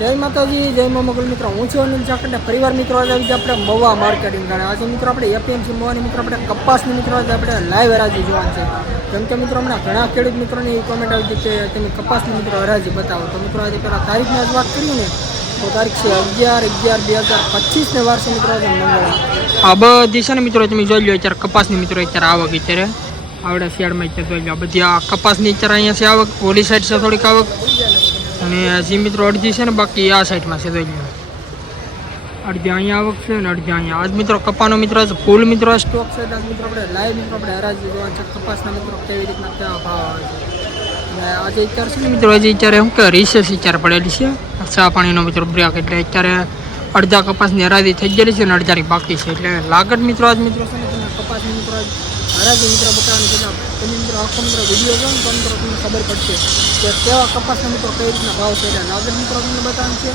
જય માતાજી, જય મા મોગલ. મિત્રો, હું છું અનિલ ચાકડ પરિવાર મિત્રો, આજે આવી આપણે મવા માર્કેટિંગ ગાડે આજે મિત્રો, આપણે એપીએમસી મવાની મિત્રો, આપણે કપાસની મિત્રો, આજે આપણે લાઈવ હરાજી જોવાનું છે. કેમ કે મિત્રો, હમણાં ઘણા ખેડૂત મિત્રોની કોમેન્ટ આવી હતી કે તમે કપાસની મિત્રો હરાજી બતાવો. તો મિત્રો, આજે પહેલાં તારીખની જ વાત કરીએ ને, તો તારીખ છે અગિયાર અગિયાર બે હજાર પચીસને વારસો મિત્રો, આજે મંગળ આ બધી છે ને મિત્રો, તમે જોઈ લો અત્યારે કપાસની મિત્રો અત્યારે આવક અત્યારે. આવડે શિયાળમાં અત્યારે જોઈ લો બધી આ કપાસની અત્યારે અહીંયા છે આવક, ઓલી સાઈડ છે થોડીક આવક. અને જે મિત્રો અડધી છે ને, બાકી આ સાઈડમાં છે, જોઈ અડધી અહીંયા આવક છે ને, અડધી અહીંયા. આજ મિત્રો કપાનો મિત્રો છે, ફૂલ મિત્રો સ્ટોક છે આજ મિત્રો આપણે લાઈવ મિત્રો આપણે હરાજી જોવા છે. કપાસના મિત્રો કેવી રીતના કેવા ભાવ આવે છે. આજે વિચાર છે મિત્રો આજે અત્યારે શું કે રિસેસ અત્યારે પડેલી છે. ચા પાણીનો મિત્રો બ્રેક એટલે અત્યારે અડધા કપાસની હરાજી થઈ ગયેલી છે અને અડધાની બાકી છે. એટલે લાગત મિત્રો આજ મિત્રો છે ને કપાસની મિત્રો આજ હરાજી મિત્રો બતાવવાની એટલે તમે મિત્રો આખો મિત્રો વીડિયો જો ને તો મિત્રો તમને ખબર પડશે કે કેવા કપાસના મિત્રો કઈ રીતના ભાવ છે એટલે મિત્રો તમને બતાવવાનું છે.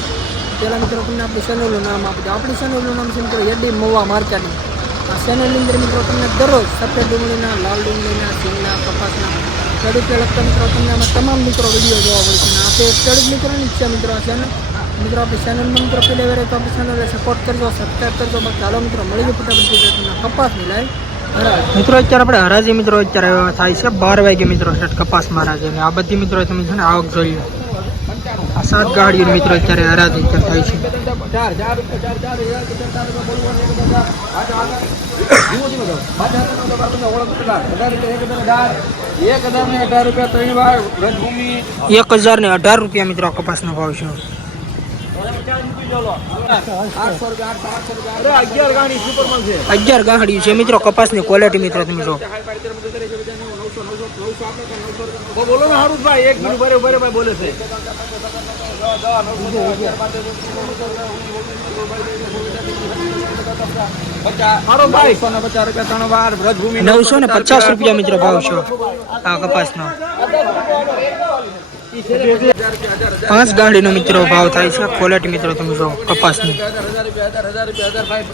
પહેલાં મિત્રો તમને આપણી ચેનલનું નામ આપી દો આપણી ચેનલનું નામ છે મિત્રો એડી મવા માર્કેટિંગ. આ ચેનલની અંદર મિત્રો તમને દરરોજ સફેદ ડુંગળીના, લાલ ડુંગળીના સિંગના કપાસના ખેડૂત લગતા મિત્રો તમને આમાં તમામ મિત્રો વીડિયો જોવા મળશે આપણે ખેડૂત મિત્રોની જ છે મિત્રો આ ચેનલ મિત્રો આપણી ચેનલમાં મિત્રો પહેલી વાર તો આપણી ચેનલને સપોર્ટ કરજો સબસ્ક્રાઈબ કરજો. બસ ચાલો મિત્રો મળી ગયું ફટાફટ કપાસ મિલાય મિત્રો, અત્યારે આપણે હરાજી મિત્રો અત્યારે થાય છે. બાર વાગે મિત્રો સેટ કપાસ મહારાજ અને આ બધી મિત્રો તમે છે ને આવક જોઈ લો. આ સાત ગાડીઓ મિત્રો અત્યારે હરાજી અત્યારે થાય છે. એક હજાર ને અઢાર રૂપિયા મિત્રો કપાસનો ભાવ છે. અગિયાર ગાડી છે. અગિયાર કપાસ મિત્રો, કપાસની ક્વોલિટી મિત્રો, તમે જો. બોલો ને હારું ભાઈ એક મિનિટ બરે બરે ભાઈ બોલે છે ને નવસો ને પચાસ રૂપિયા મિત્રો ભાવ છો આ કપાસનો. પાંચ ગાડીનો મિત્રો ભાવ થાય છે. ક્વોલિટી મિત્રો તમે જો કપાસની. હજાર હજાર રૂપિયા હજાર હજાર રૂપિયા આ ભાઈ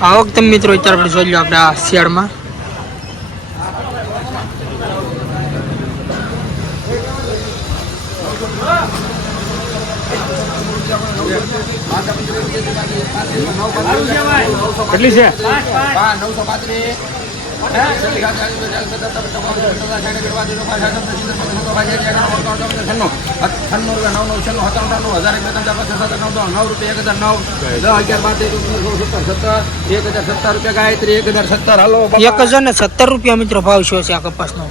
કાકા આપણે હજાર હલો આપણે ઓન હે ના એક એક આ દીપુ કાકા જાનના તો રૂપિયા નવ નવ હજાર તમને હોણ તો તમને બાજુ ત્રીસ એક હજાર ત્રીસ રૂપિયા એક હજાર નવ બત્રીસ હાચા એક હજાર સત્તર સત્તર એક હજાર બત્રીસ રૂપિયા ગાયત્રી એક હજાર સત્તર હલો એક હજાર ને સત્તર રૂપિયા મિત્રો ભાવ છે આ કપાસનો?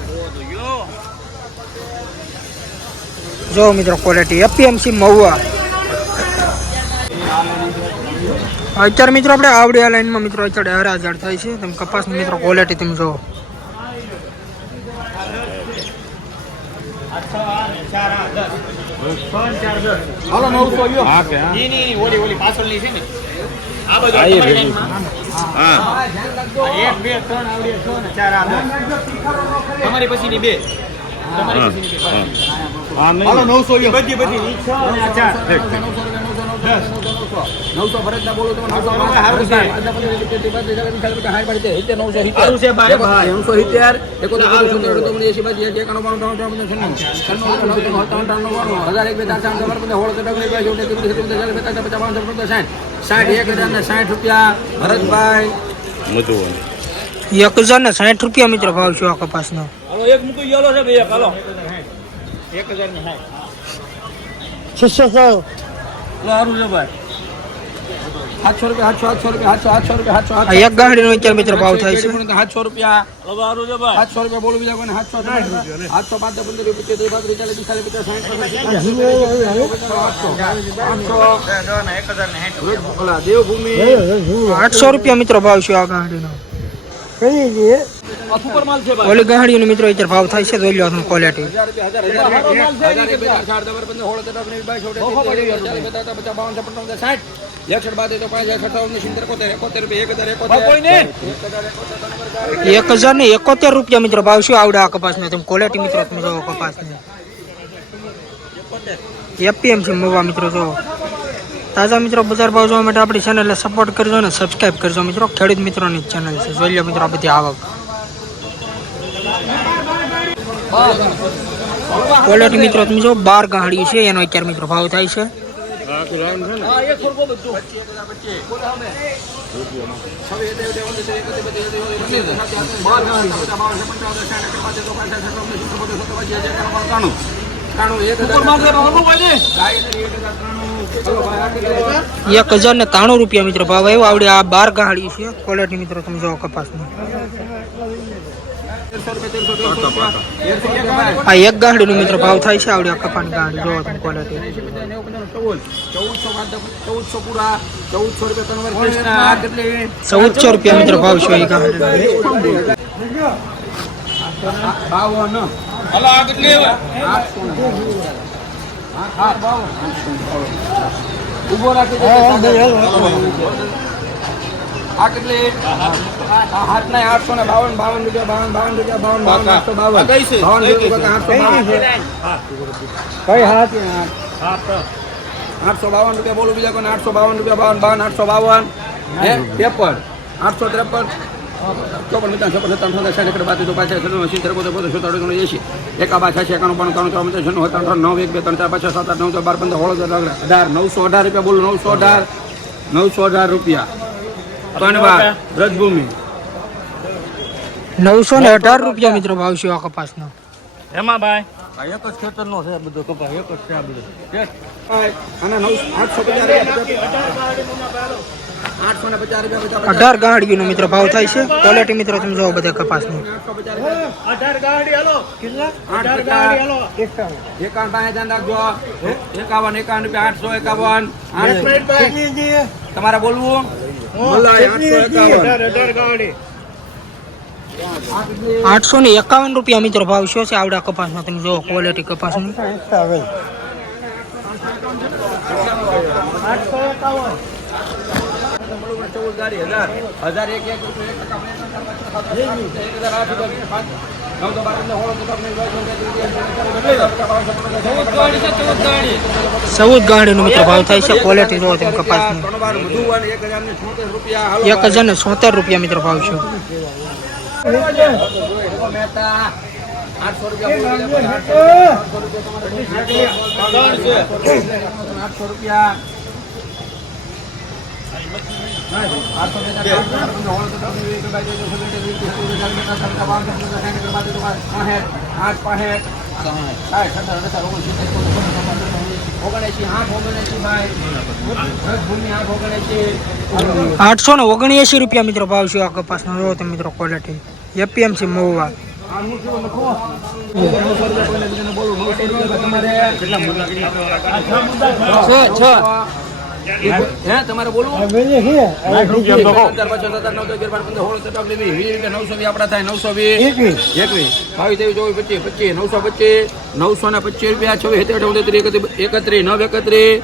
જો મિત્રો ક્વોલિટી એપીએમસી મહુવા. અત્યારે મિત્રો આપણે આવડિયા આ લાઈનમાં મિત્રો અત્યારે હજાર થાય છે. તમે કપાસની મિત્રો ક્વોલિટી તમે જો નવસો તમારી પછીની બે. તમારી યો બધી બધી. ચાર. નવસો ફરજના બોલો તો નવસો. નવસો સિત્તેર સાઠ એક હજાર ને સાઠ રૂપિયા ભરતભાઈ એક હજાર સાઠ રૂપિયા મિત્ર ભાવ છે આ કપાસનો નો એક મૂકી ગયેલો છે ભાઈ હાલો હાલો છે ભાઈ. સાતસો રૂપિયા સાતસો રૂપિયા સાતસો રૂપિયા સાતસો એક ગાડીનો અત્યારે મિત્રો ભાવ થાય છે. સાતસો રૂપિયા. સાતસો રૂપિયા બોલું બીજા કોઈને સાતસો સાતસો પાંચ પંદર પચીસ ત્રીસ પાંત્રીસ ચાલીસ પિસ્તાલીસ પચાસ સાઠ દેવભૂમિ. આઠસો રૂપિયા મિત્રો ભાવ છે આ ગાડીનો. કઈ ઓલી ગાડીનો મિત્રો અત્યારે ભાવ થાય છે જોઈ લો તમે ક્વોલિટી હજાર રૂપિયા હજાર હજાર હજાર એક બે ચાર ચાર દસ બાર પંદર સોળ સત્તર અઢાર બાવીસ ચોવીસ પચીસ ચાલીસ પચાસ પચાસ બાવન છપ્પન પંચાવન સાઠ. એકસઠ બાદ તો પાંચ હજાર સત્તાવન સિત્તેર એકોતેર એકોતેર રૂપિયા એક હજાર એકોતેર. કોઈ નહીં. એક હજાર ને એકોતેર રૂપિયા મિત્રો ભાવ શું આવડે આ કપાસનો. તમે ક્વોલિટી મિત્રો તમે જોવો કપાસની. એપીએમસી મવા મિત્રો જોવો તાજા મિત્રો બજાર ભાવ જોવા માટે આપણી ચેનલને સપોર્ટ કરજો અને સબસ્ક્રાઇબ કરજો મિત્રો. ખેડૂત મિત્રોની ચેનલ છે. જોઈ લો મિત્રો આ બધી આવક. ક્વોલિટી મિત્રો, તમે જો બાર ગાંડી છે, એનો અત્યારે મિત્રો ભાવ થાય છે. એક હજાર ને ત્રાણું રૂપિયા મિત્રો ભાવ આવ્યો. આવડે આ બાર ગાંડી છે. ક્વોલિટી મિત્રો, તમે જો કપાસની. આ એક ગાંડીનો મિત્રો ભાવ થાય છે આવડી આ કપાની ગાડી. જોવો તમે ક્વોલિટી ચૌદસો પૂરા ચૌદસો રૂપિયા ત્રણ ચૌદસો રૂપિયા મિત્રો ભાવ છે એ ગાડી. બાવન? ઊભો રાખી આ કેટલી આ હાથ ના આઠસો ને બાવન બાવન રૂપિયા બાવન બાવન રૂપિયા બાવન બાવન આઠસો બાવન. કઈ કઈ આઠસો કઈ હાથ? આઠસો બાવન રૂપિયા બોલું બીજા કોઈને આઠસો બાવન રૂપિયા બાવન બાવન આઠસો બાવન. હે ત્રેપન આઠસો ત્રેપન. ચોપન પચાસ છપ્પન સત્તાવન સત્તાવન સાઠ એકડ બાદ તો પાછા છન્નું એસી એકા બાદ છ્યાસી એકાણું પણ ત્રણ ત્રણ છન્નું સત્તાવન નવ એક બે ત્રણ ચાર પાંચ સાત આઠ નવ બાર પંદર સોળ અઢાર નવસો અઢાર રૂપિયા બોલું નવસો અઢાર. નવસો અઢાર રૂપિયા. વ્રજભૂમિ. નવસો ને અઢાર રૂપિયા મિત્રો ભાવ છે આ કપાસનો. એમાં ભાઈ? આ એક જ ખેતરનો છે બધો કપા એક જ છે આ બધો. અને નવ આઠસો પચાસ આઠસો ને અઢાર મિત્રો ભાવ થાય છે. ક્વોલિટી મિત્રો તમે જોવો બધા કપાસની. આઠસો અઢાર ગાડી હાલો. અઢાર ગાડી હાલો. એકાવન. પાસે ધ્યાન રાખજો એકાવન એકાવન રૂપિયા આઠસો એકાવન. આઠસો તમારે બોલવું? આઠસો એકાવન. ને એકાવન રૂપિયા મિત્રો ભાવ શું છે આવડા કપાસનો? તમે જો ક્વોલિટી કપાસની. ચૌદ ગાડી હજાર. હજાર એક એક આઠ ચૌદ ગાંડીનો મિત્રો ભાવ થાય છે ક્વોલિટી નો કપાસ વધુ વાર એક હજાર ને છોતેર રૂપિયા મિત્રો ભાવ છે. મહેતા આઠસો રૂપિયા બોલી ગયા, આઠસો રૂપિયા તમારે આઠસો રૂપિયા આઠસો આઠ પાસઠ ઓગણએંશી આઠ ઓગણએંશી ભાઈ ભૂમિ આઠ ઓગણએંશી આઠસો ને ઓગણએંશી રૂપિયા મિત્રો ભાવ છે આ કપાસનો જોવો તમે મિત્રો ક્વોલિટી એપીએમસી મહુવા હે તમારે બોલવું? ચાર, પાંચ, છ, સાત, આઠ, નવ, દસ, અગિયાર, બાર, પંદર, સોળ, સત્તર, અઢાર, વીસ, વીસ રૂપિયા, નવસો વીસ આપણા થાય નવસો વીસ. એકવીસ. બાવીસ ત્રેવીસ ચોવીસ પચીસ પચીસ નવસો પચીસ નવસો ને પચીસ રૂપિયા છવ્વીસ સિત્તેર અઠાવન ત્રીસ એકત્રીસ એકત્રીસ નવ એકત્રીસ.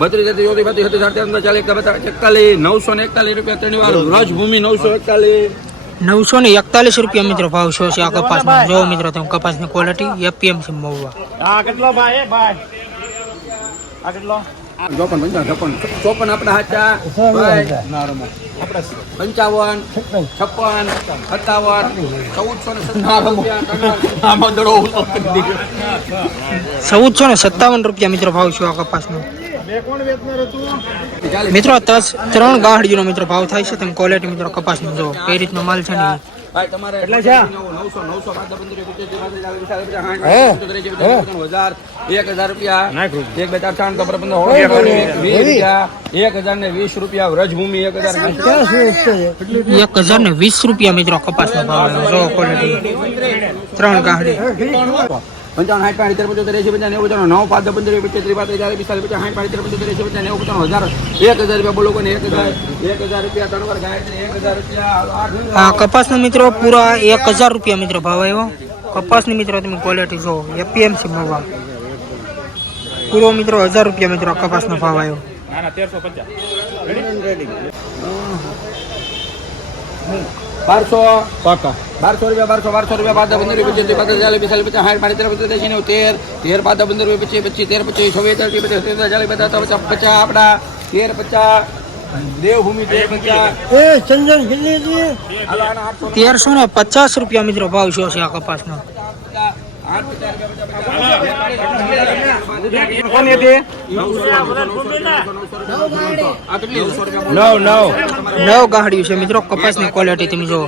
બત્રીસ તેત્રીસ ચોત્રીસ બત્રીસ સત્તર અડતાલીસ ચાલીસ એકતાલીસ એકતાલીસ નવસો ને એકતાલીસ રૂપિયા ત્રણ વાર. વ્રજભૂમિ નવસો એકતાલીસ. નવસો ને એકતાલીસ રૂપિયા મિત્રો ભાવ શું છે આ કપાસનો? જોવો મિત્રો તમે કપાસની ક્વોલિટી એપીએમસી મહુવા આ કેટલો ભાઈ એ ભાઈ? આ કેટલો? ચોપન પંચાવન છપ્પન ચોપન આપણા હાચા પંચાવન છપ્પન સત્તાવન ચૌદસો ને સત્તાવન રૂપિયા ચૌદસો ને સત્તાવન મિત્રો ભાવ છે આ કપાસનો. મિત્રો ત્રણ ત્રણ ગાંઠડીનો મિત્રો ભાવ થાય છે તમે ક્વોલિટી મિત્રો કપાસનો જો કઈ રીતનો માલ છે ને. ભાઈ તમારે કેટલા છે? રૂપિયા એક બે ચાર વીસ રૂપિયા એક હજાર ને વીસ રૂપિયા વ્રજભૂમિ એક હજાર એક હજાર ને વીસ રૂપિયા મિત્રો કપાસનો ભાવ આવ્યો. જો ક્વોલિટી ત્રણ ગાંઠડી પંચાવન સાઠ પાંચ તેર પંચોતેર એસી પંચાવન નેવું પંચાવન નવ પાંચ પંદર ત્રીસ પાંત્રીસ ચાલીસ પિસ્તાલીસ પચાસ સાઠ પાંચ તેર પંચોતેર એસી પંચાવન નેવું પંચાવન હજાર એક હજાર રૂપિયા બોલો કોઈને એક હજાર એક હજાર રૂપિયા ત્રણ વાર ગાય એક હજાર રૂપિયા આ કપાસના મિત્રો પૂરા એક હજાર રૂપિયા મિત્રો ભાવ આવ્યો. કપાસની મિત્રો તમે ક્વોલિટી જો એપીએમસી મવા પૂરો મિત્રો હજાર રૂપિયા મિત્રો કપાસનો ભાવ આવ્યો. ના ના તેરસો પચાસ બારસો પાકા. બારસો રૂપિયા બારસો બારસો રૂપિયા પાંચ પંદર પચીસ પચાસ ચાલીસ પિસ્તાલીસ પચાસ સાઠ પાણી તેર પચાસ એસી નેવું તેર તેર પાંચ પંદર પચીસ પચીસ તેર પચીસ છવ્વીસ ચાલીસ પચાસ તેર ચાલીસ પચાસ પચાસ પચાસ આપણા તેર પચાસ દેવભૂમિ તેર પચાસ તેરસો ને પચાસ રૂપિયા મિત્રો ભાવ શું છે આ કપાસનો. નવ નવ નવ ગાંઠિયું છે મિત્રો, કપાસની ક્વોલિટી તમે જો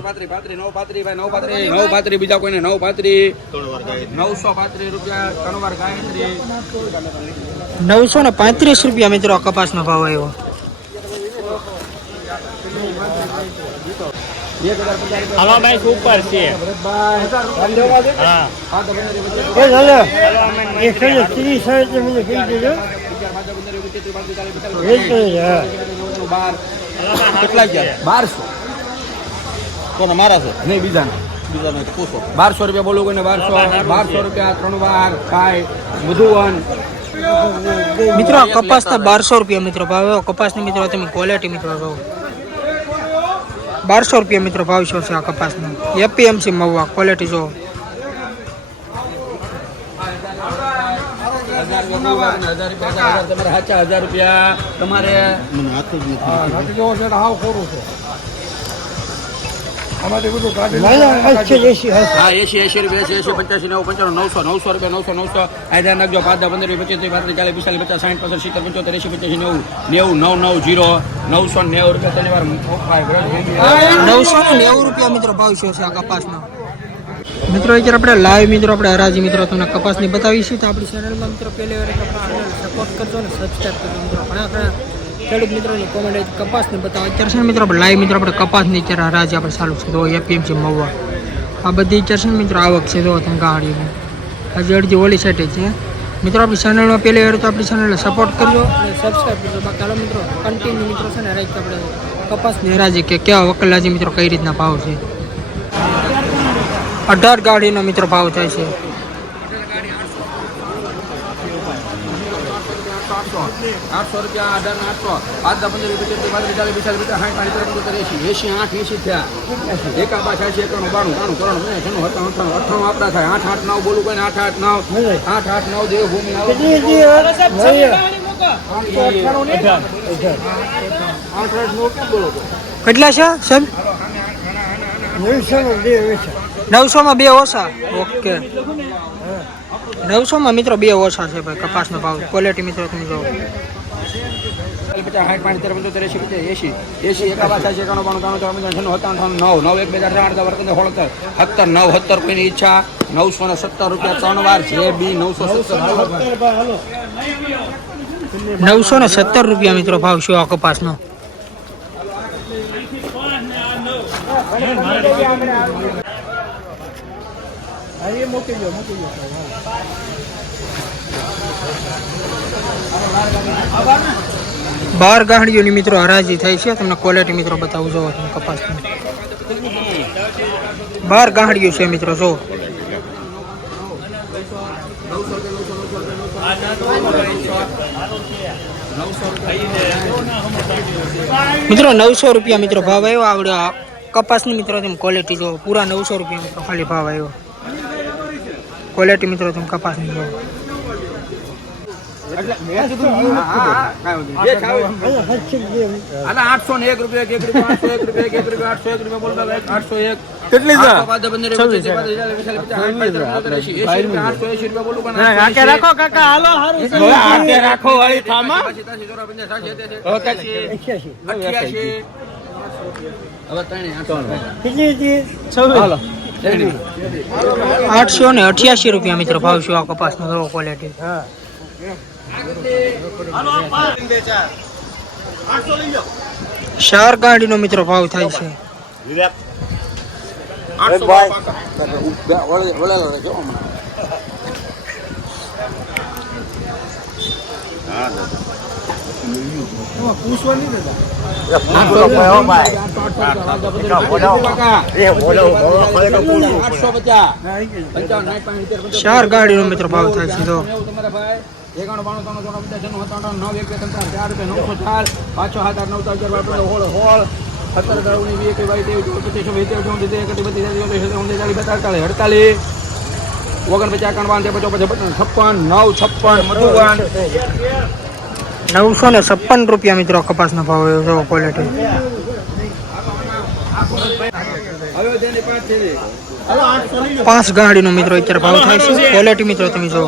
નવ પાત્રી બીજા કોઈને નવ પાત્રી નવસો પાંત્રી રૂપિયા ગાયત્રી નવસો ને પાંત્રીસ રૂપિયા મિત્રો કપાસ કપાસનો ભાવ આવ્યો. એક હજાર પચાસ રૂપિયા હાલો ભાઈ સુપર છે કેટલા બારસો. કોને મારા છે? નહીં બીજાના. બીજાના બારસો રૂપિયા બોલું કોઈને બારસો? બારસો. રૂપિયા ત્રણ વાર ખાય મધુવન. મિત્રો કપાસ કપાસના બારસો રૂપિયા મિત્રો ભાવ કપાસ કપાસની મિત્રો તમે ક્વોલિટી મિત્રો જો બારસો રૂપિયા મિત્રો ભાવ શો છે આ કપાસનો? એપીએમસી મવા ક્વોલિટી જો. હજાર રૂપિયા હજાર રૂપિયા તમારે હા એસી એસી રૂપિયા એસી એસી પંચ્યાસી નવ પંચાણું નવસો નવસો રૂપિયા નવસો નવસો. આ ધ્યાન રાખજો પાંચ દસ પંદર પચીસ ત્રીસ પાંત્રીસ ચાલીસ પિસ્તાલીસ પચાસ સાઠ પચાસ સિત્તેર પંચોતેર એસી પંચ્યાસી નેવું નેવું નવ નવ જીરો નવસો નેવું રૂપિયા શનિવાર નવસો નેવું રૂપિયા મિત્રો ભાવ છે આ કપાસનો. મિત્રો અત્યારે આપણે લાઈવ મિત્રો આપણે હરાજી મિત્રો તમને કપાસની બતાવીશું તો આપણી ચેનલમાં મિત્રો પહેલી વાર સપોર્ટ કરજો ને સબસ્ક્રાઈબ કરજો મિત્રો. ઘણા ઘણા ખેડૂત મિત્રોની કોમેન્ટ કપાસની બતાવો. અત્યારે છે ને મિત્રો, આપણે લાઈવ મિત્રો, આપણે કપાસની અત્યારે હરાજી આપણે ચાલુ છે. તો એપીએમસી મવા આ બધી અત્યારે છે ને મિત્રો, આવક છે. તો તમે ગાડીની હજી અડધી ઓલી સાઈડે છે. મિત્રો, આપણી ચેનલમાં પહેલી વાર તો આપણી ચેનલને સપોર્ટ કરજો. અને સબસ્ક્રાઈબ કરજો. બાકી હાલો મિત્રો કન્ટિન્યુ મિત્રો છે ને રાઈટ આપણે કપાસની હરાજી કે કેવા વકલાજી મિત્રો કઈ રીતના ભાવ છે. અઢાર ગાડીનો મિત્રો ભાવ થાય છે. આઠસો રૂપિયા અઢાર ને આઠસો. આઠ દસ પંદર રૂપિયા બાદ ત્રીસ બીજા રૂપિયા સાઠ પાંચ ત્રણ પંચોતેર એસી એસી આઠ એસી થયા. એકા બાર છ્યાસી એકાણું બાણું બાણું ચોરાણું પંચાણું છન્નું અઠાણું અઠાણું અઠ્ઠાણું આપણા થાય. આઠ આઠ નવ બોલું કોઈ આઠ આઠ નવ. આઠ આઠ નવ બોલો છો? કેટલા છે સર નવસોમાં બે ઓછા. ઓકે. નવસોમાં મિત્રો બે ઓછા છે ભાઈ કપાસનો ભાવ. ક્વોલિટી મિત્રો તમે જો પચાસ સાઠ પાંચ તેર પંચોતેર એસી પચાસ એસી એસી એકા બાર છ્યાસી એકાણું બાણું ત્રણ ત્રણ પંચાણું સત્તાણું નવ નવ એક બે ચાર આઠ વર્તન સોળતર સત્તર નવ સત્તર કોઈની ઈચ્છા નવસો ને સત્તર રૂપિયા ત્રણ વાર જે બી નવસો સત્તર નવસો ને સત્તર રૂપિયા મિત્રો ભાવ શું આ કપાસનો. બાર ગાંડીઓની મિત્રો હરાજી થાય છે. તમને ક્વોલિટી મિત્રો બતાવું જોવો તમે કપાસની બાર ગાંડીઓ છે મિત્રો, જો. મિત્રો, નવસો રૂપિયા મિત્રો ભાવ આવ્યો. આવડે કપાસની મિત્રો, તેમ ક્વોલિટી જો, પૂરા નવસો રૂપિયા મિત્રો ખાલી ભાવ આવ્યો. ક્વોલિટી મિત્રો તમે કપાસની જો આઠસો ને એક રૂપિયા એક રૂપિયા આઠસો એક રૂપિયા એક રૂપિયા આઠસો એક રૂપિયા બોલતા આઠસો એક કેટલી છે? ત્રણ એસી. કાકા હાલો હારું રાખો વાળી થામા. હવે આઠસો. હાલો. આઠસો ને અઠ્યાસી રૂપિયા મિત્રો ભાવ છે આ કપાસનો લો ક્વોલિટી શાર ગાડીનો મિત્રો ભાવ થાય છે. ચાર ગાડીનો મિત્રો ભાવ થાય છે જો નેવું એકાણું બાણું ત્રણ ત્રણ એક ત્રણ ચાર રૂપિયા નવસો ચાર પાંચસો સાત આઠ નવ ચાર ચાર બાર હોળ હોળ સત્તર ઓગણીસ વીસ એકવીસ બાવીસ ત્રેવીસ પચીસ છત્રીસ ઓગણચાલીસ બેતાલીસ અડતાલીસ ઓગણપચાસ છપ્પન છપ્પન નવ છપ્પન મધુવન નવસો ને છપ્પન રૂપિયા મિત્રો કપાસનો ભાવ એવો જો ક્વોલિટી પાંચ છે ગાડીનો મિત્રો અત્યારે ભાવ થાય છે. ક્વોલિટી મિત્રો તમે જો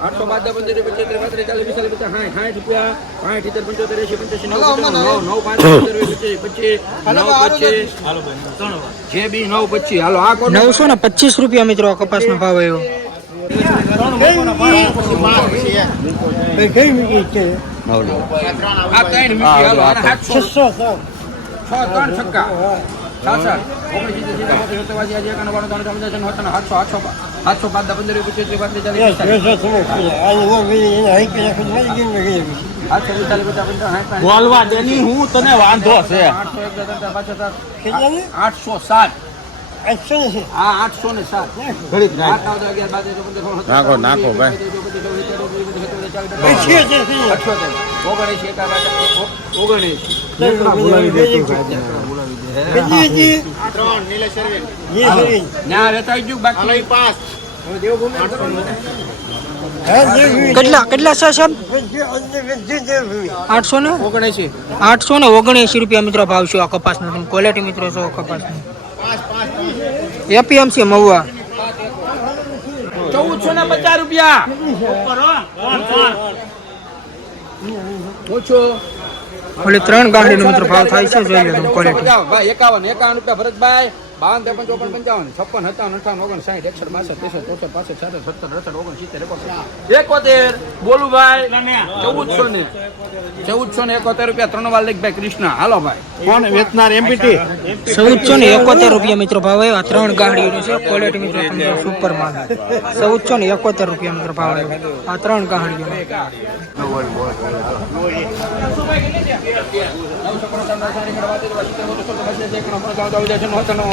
આઠસો બાદ પંચોતેર પંચોતેર પાંત્રીસ ચાલીસ પિસ્તાલીસ પચાસ સાઠ સાઠ રૂપિયા સાઠ સિત્તેર પંચોતેર એસી પંચ્યાસી નવ પચાસ, નવ નવ પાંચ પંદર વીસ પચીસ પચીસ નવ પચીસ જે બી નવ પચીસ હાલો આ કોણ નવસો ને પચીસ રૂપિયા મિત્રો કપાસનો ભાવ એવો સાતસો પાંચ પંદર પચીસ પાંત્રીસ બોલવા દેની હું તને વાંધો છે આઠસો સાત. આઠસો સાત. ને સાત. નાખો, નાખો, ઓગણીસ, ભાઈ. ના, કેટલા કેટલા છે સાહેબ? આઠસો ને? ઓગણએંસી. આઠસો ને ઓગણએંસી રૂપિયા મિત્રો ભાવ છે આ કપાસનો. તમે ક્વોલિટી મિત્રો છો કપાસની. એપીએમસી મહુવા. ચૌદસો ને પચાસ રૂપિયા. ઓછો. ઓલી ત્રણ ગાડીનો મિત્રો ભાવ થાય છે જોઈ લો ક્વોલિટી ભાઈ એકાવન એકાવન રૂપિયા ભરતભાઈ બાવન ત્રેપન ચોપન પંચાવન છપ્પન સત્તાવન અઠાવન ઓગણ સાઠ એકસઠ બાસઠ ત્રેસઠ ચોસઠ પાસઠ સાસઠ સત્તર અડસઠ ઓગણ સિત્તેર એકોતેર. બોલુભાઈ ચૌદસો ને ચૌદસો ને એકોતેર રૂપિયા ત્રણ વાર ભાઈ કૃષ્ણ. હાલો ભાઈ. કોણ વેચનાર એમપીટી ચૌદસો ને એકોતેર રૂપિયા મિત્રો ભાવ આવ્યો. આ ત્રણ ગાડીઓ છે. ક્વોલિટી મિત્રો તમને સુપર માલ ચૌદસો ને એકોતેર રૂપિયા મિત્રો ભાવ આવ્યો. આ ત્રણ ગાડીઓ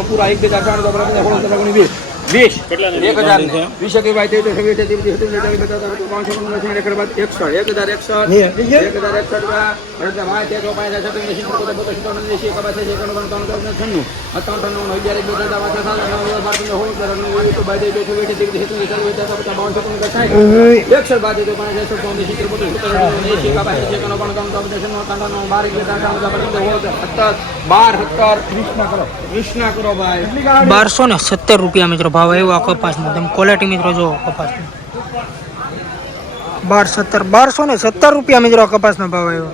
પૂરા એક બે ચાર ચાર વીસ. એક હજાર ને. વીસ એક ભાઈ તેર છવ્વીસ તેર ત્રીસ એકત્રીસ ચાલીસ પચાસ પાંચસો પંદર સાઠ એકર બાદ એકસો એક હજાર એકસો એક હજાર એકસો રૂપિયા. એટલે ભાઈ તેર ચોપન હજાર છત્રીસ એંસી સિત્તોતેર બોતેર સિત્તોતેર એંસી એકાવન એંસી એકાવન બાવન ત્રણ ત્રણ છન્નું અઠાવન અઠાવન અગિયાર એક બે ત્રણ ચાર પાંચ છ સાત આઠ નવ દસ બાર પંદર સોળ સત્તર અઢાર ઓગણીસ વીસ બાવીસ ત્રેવીસ ચોવીસ પચીસ ત્રીસ એકત્રીસ ચાલીસ પચાસ પચાસ બાવન છપ્પન સાઠ એકસો બાદ તો પાંચ એકસો ચોવીસ સિત્તેર બોતેર સિત્તેર એંસી એકાવન એંસી એકાવન બાવન ત્રણ ત્રણ છન્નું અઠાવન અઠાવન બાર એક બે ત્રણ ચાર પાંચ છ સાત આઠ નવ દસ સત્તર બાર સત્તર. કૃષ્ણ કરો. કૃષ્ણ કરો ભાઈ. બારસો ને સત્તર રૂપિયા મિત્રો ભાવ આવ્યો આ કપાસનો. તમે ક્વોલિટી મિત્રો જોવો કપાસનો. બાર સત્તર, બારસો ને સત્તર રૂપિયા મિત્રો કપાસનો ભાવ આવ્યો.